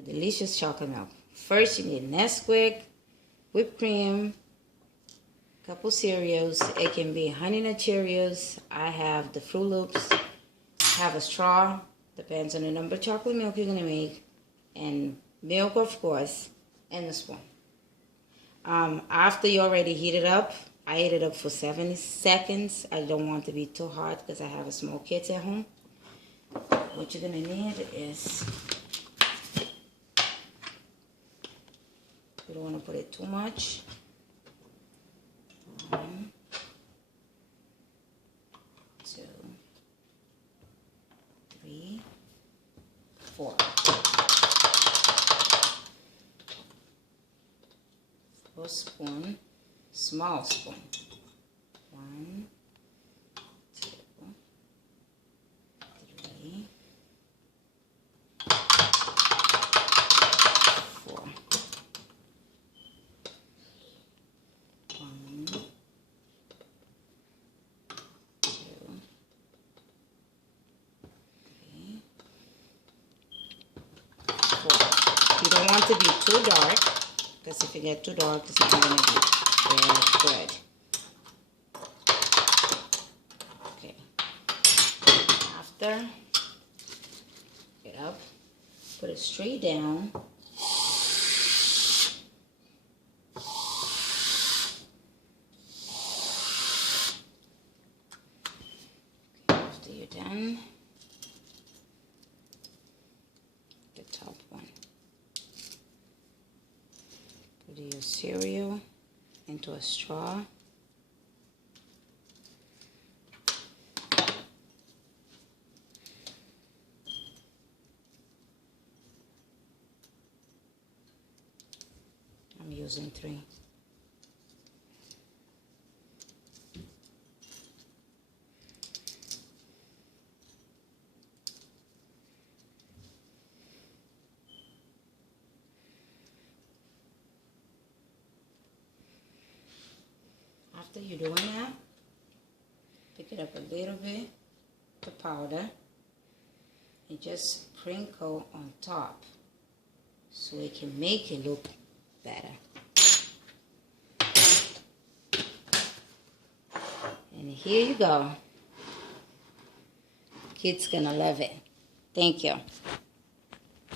with delicious chocolate milk. First, you need Nesquick, whipped cream, a couple cereals. It can be Honey Nut Cheerios. I have the Fruit Loops. Have a straw. Depends on the number of chocolate milk you're going to make. And milk, of course, and a spoon. After you already heat it up, I heat it up for 70 seconds. I don't want it to be too hot because I have a small kids at home. What you're going to need is, you don't want to put it too much. 1, 2, 3, 4. 4 spoon, small spoon. 1, 2, 3, 4. 1, 2, 3, 4. You don't want to be too dark, because if you get too dark, it's not going to be very good. Okay. After, get up, put it straight down. Okay, after you're done, the top one. Put your cereal into a straw. I'm using 3. After you're doing that, pick it up a little bit, the powder, and just sprinkle on top so it can make it look better. And here you go. Kids gonna love it. Thank you.